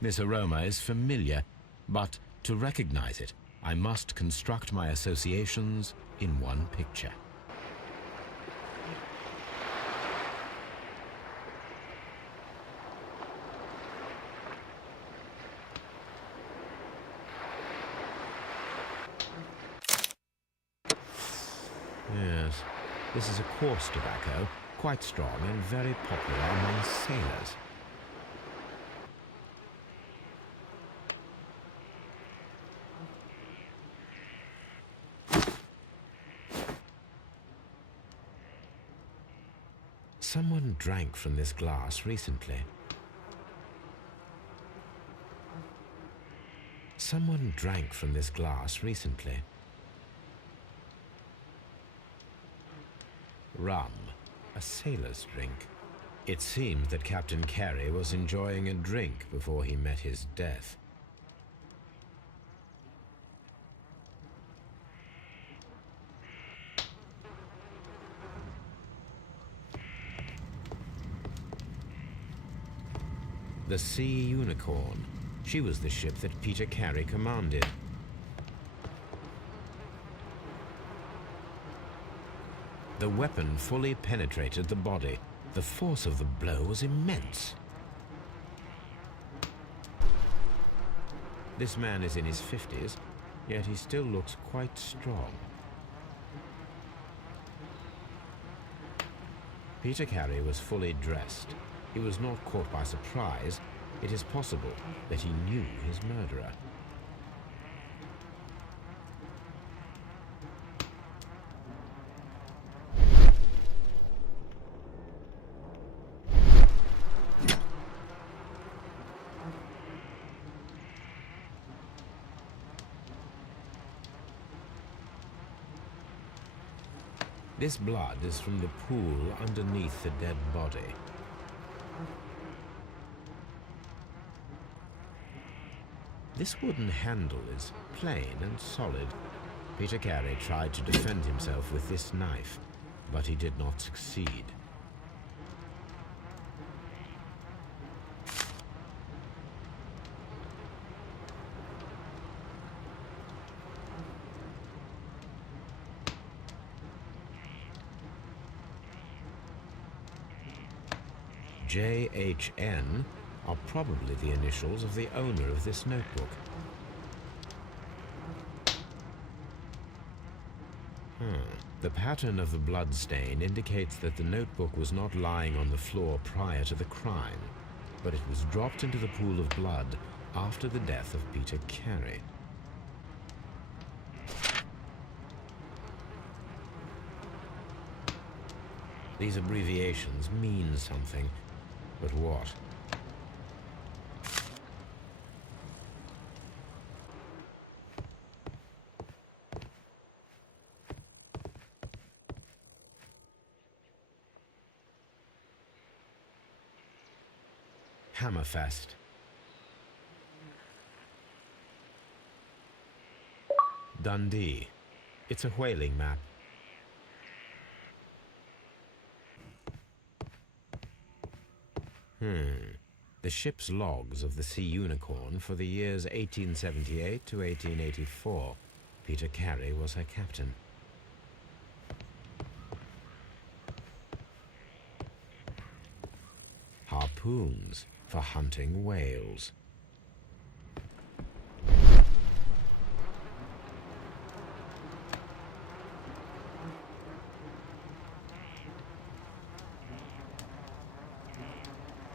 This aroma is familiar, but to recognize it, I must construct my associations in one picture. Yes, this is a coarse tobacco, quite strong and very popular among sailors. Someone drank from this glass recently. Someone drank from this glass recently. Rum, a sailor's drink. It seemed that Captain Carey was enjoying a drink before he met his death. The Sea Unicorn. She was the ship that Peter Carey commanded. The weapon fully penetrated the body. The force of the blow was immense. This man is in his 50s, yet he still looks quite strong. Peter Carey was fully dressed. He was not caught by surprise. It is possible that he knew his murderer. This blood is from the pool underneath the dead body. This wooden handle is plain and solid. Peter Carey tried to defend himself with this knife, but he did not succeed. JHN are probably the initials of the owner of this notebook. The pattern of the blood stain indicates that the notebook was not lying on the floor prior to the crime, but it was dropped into the pool of blood after the death of Peter Carey. These abbreviations mean something, but what? Hammerfest. Dundee. It's a whaling map. The ship's logs of the Sea Unicorn for the years 1878 to 1884. Peter Carey was her captain. Harpoons for hunting whales.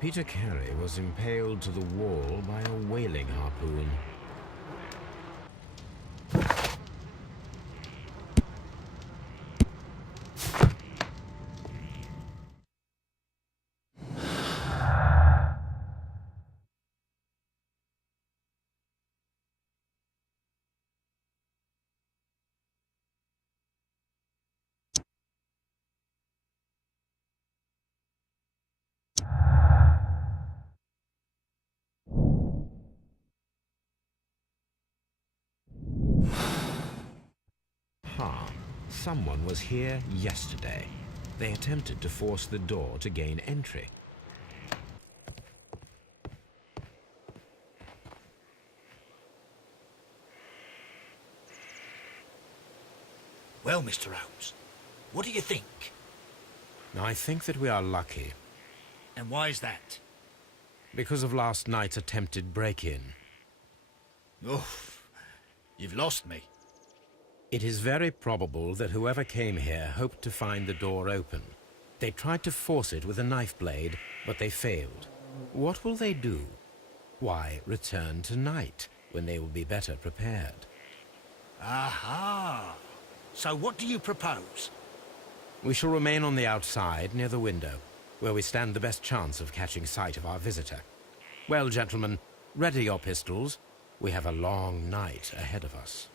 Peter Carey was impaled to the wall by a whaling harpoon. Someone was here yesterday. They attempted to force the door to gain entry. Well, Mr. Holmes, what do you think? I think that we are lucky And why is that? because of last night's attempted break-in. Oof, you've lost me. It is very probable that whoever came here hoped to find the door open. They tried to force it with a knife blade, but they failed. What will they do? Why, return tonight, when they will be better prepared. Aha! So what do you propose? We shall remain on the outside, near the window, where we stand the best chance of catching sight of our visitor. Well, gentlemen, ready your pistols. We have a long night ahead of us.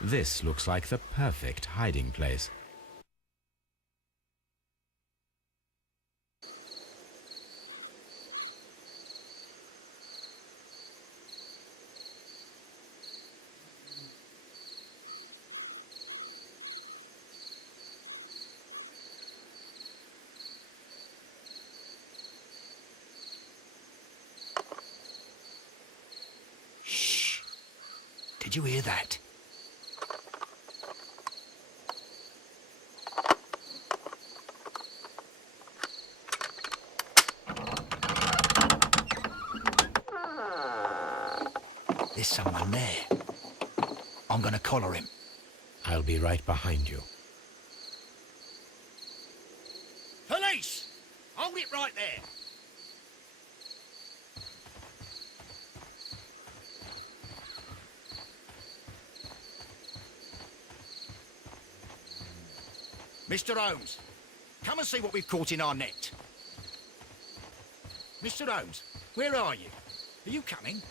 This looks like the perfect hiding place. Shh! Did you hear that? There's someone there. I'm gonna collar him. I'll be right behind you. Police! Hold it right there! Mr. Holmes, come and see what we've caught in our net. Mr. Holmes, where are you? Are you coming?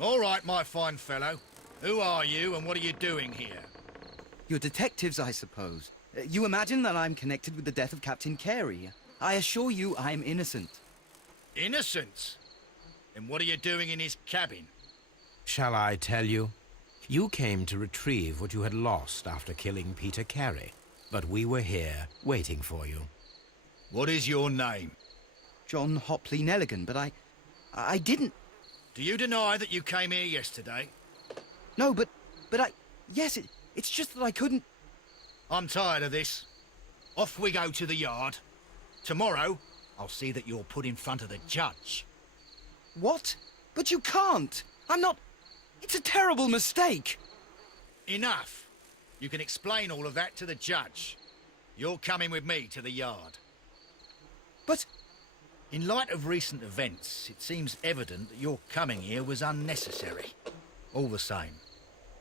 All right, my fine fellow. Who are you and what are you doing here? You're detectives, I suppose. You imagine that I'm connected with the death of Captain Carey. I assure you I'm innocent. Innocent? And what are you doing in his cabin? Shall I tell you? You came to retrieve what you had lost after killing Peter Carey, but we were here waiting for you. What is your name? John Hopley Nelligan, but I didn't... Do you deny that you came here yesterday? No, but yes, it's just that I couldn't... I'm tired of this. Off we go to the yard. Tomorrow, I'll see that you're put in front of the judge. What? But you can't! I'm not... It's a terrible mistake! Enough. You can explain all of that to the judge. You're coming with me to the yard. But... In light of recent events, it seems evident that your coming here was unnecessary. All the same,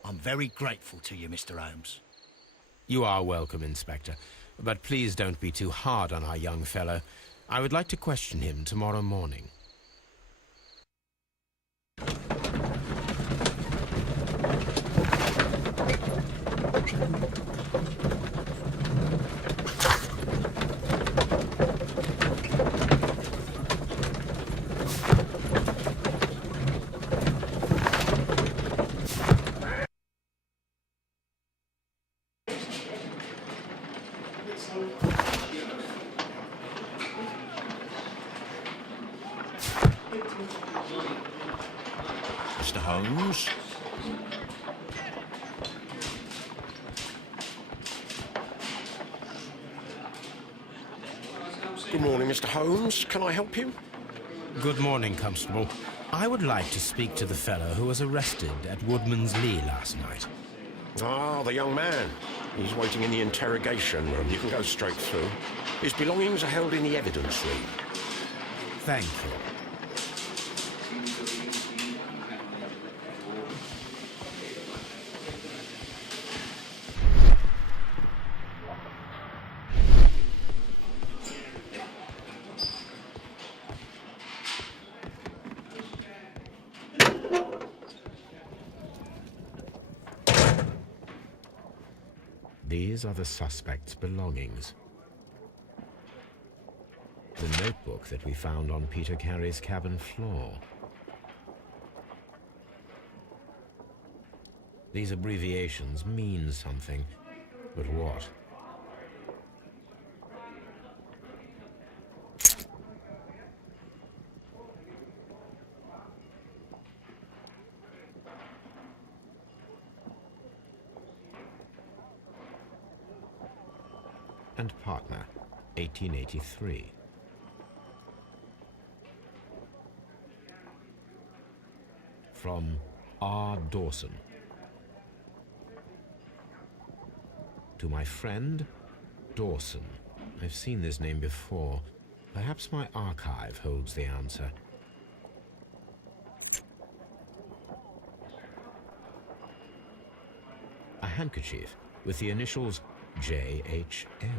I'm very grateful to you, Mr. Holmes. You are welcome, Inspector, but please don't be too hard on our young fellow. I would like to question him tomorrow morning. Mr. Holmes? Good morning, Mr. Holmes. Can I help you? Good morning, Constable. I would like to speak to the fellow who was arrested at Woodman's Lee last night. Ah, the young man. He's waiting in the interrogation room. You can go straight through. His belongings are held in the evidence room. Thank you. These are the suspect's belongings. The notebook that we found on Peter Carey's cabin floor. These abbreviations mean something, but what? And partner, 1883. From R. Dawson. To my friend, Dawson. I've seen this name before. Perhaps my archive holds the answer. A handkerchief with the initials J.H.N.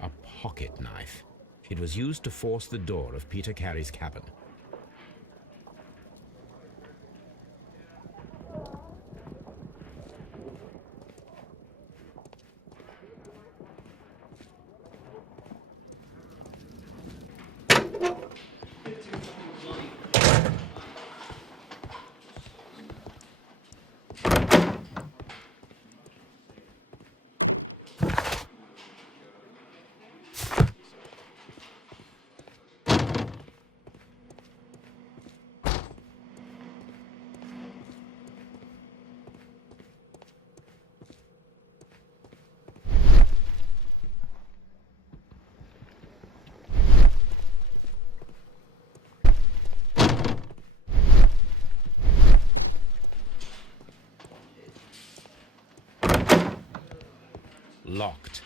A pocket knife. It was used to force the door of Peter Carey's cabin. Locked.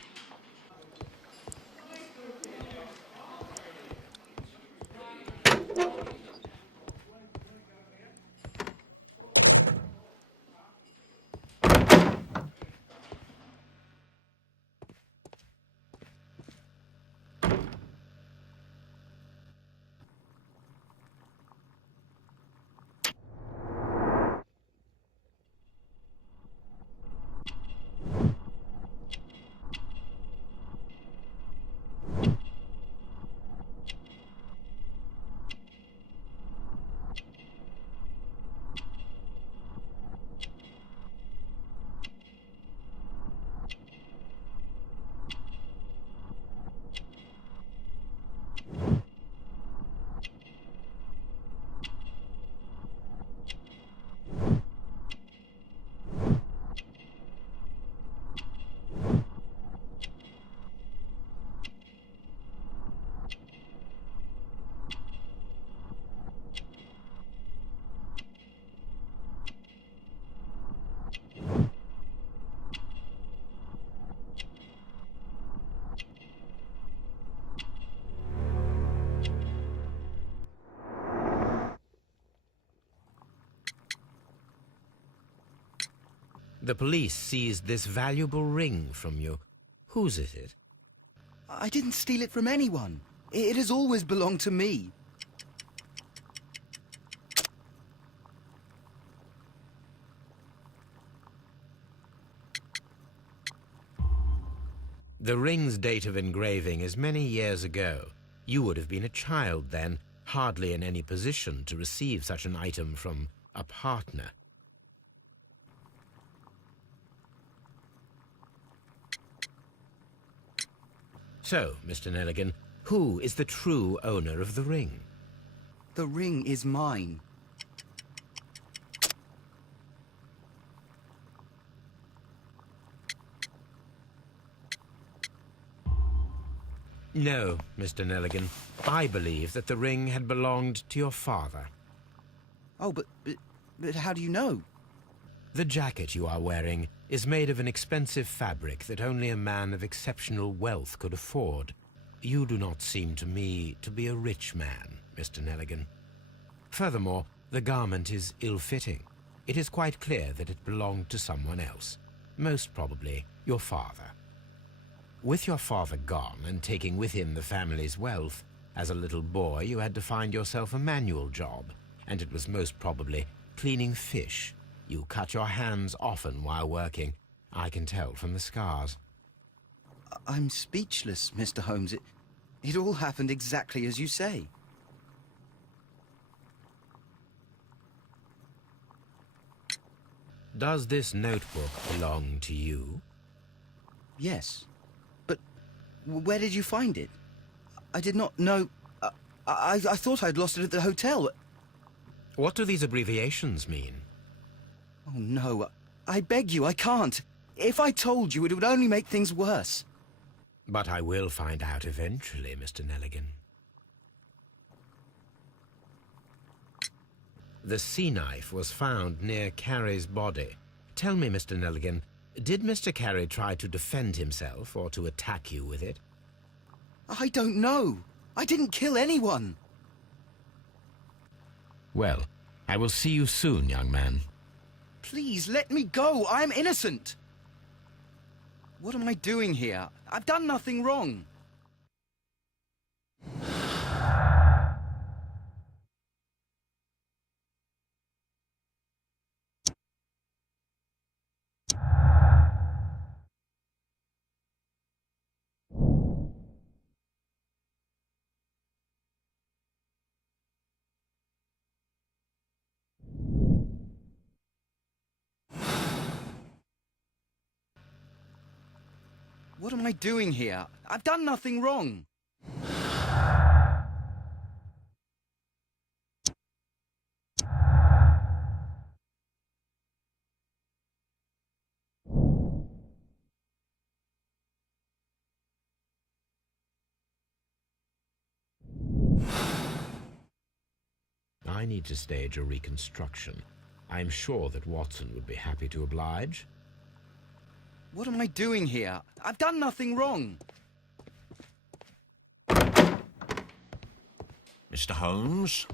The police seized this valuable ring from you. Whose is it? I didn't steal it from anyone. It has always belonged to me. The ring's date of engraving is many years ago. You would have been a child then, hardly in any position to receive such an item from a partner. So, Mr. Nelligan, who is the true owner of the ring? The ring is mine. No, Mr. Nelligan. I believe that the ring had belonged to your father. Oh, but how do you know? The jacket you are wearing is made of an expensive fabric that only a man of exceptional wealth could afford. You do not seem to me to be a rich man, Mr. Nelligan. Furthermore, the garment is ill-fitting. It is quite clear that it belonged to someone else, most probably your father. With your father gone and taking with him the family's wealth, as a little boy you had to find yourself a manual job, and it was most probably cleaning fish. You cut your hands often while working. I can tell from the scars. I'm speechless, Mr. Holmes. It all happened exactly as you say. Does this notebook belong to you? Yes. But where did you find it? I did not know... I thought I'd lost it at the hotel. What do these abbreviations mean? Oh, no. I beg you, I can't. If I told you, it would only make things worse. But I will find out eventually, Mr. Nelligan. The sea knife was found near Carey's body. Tell me, Mr. Nelligan, did Mr. Carey try to defend himself or to attack you with it? I don't know. I didn't kill anyone. Well, I will see you soon, young man. Please, let me go. I'm innocent. What am I doing here? I've done nothing wrong. What am I doing here? I've done nothing wrong. I need to stage a reconstruction. I'm sure that Watson would be happy to oblige. What am I doing here? I've done nothing wrong. Mr. Holmes?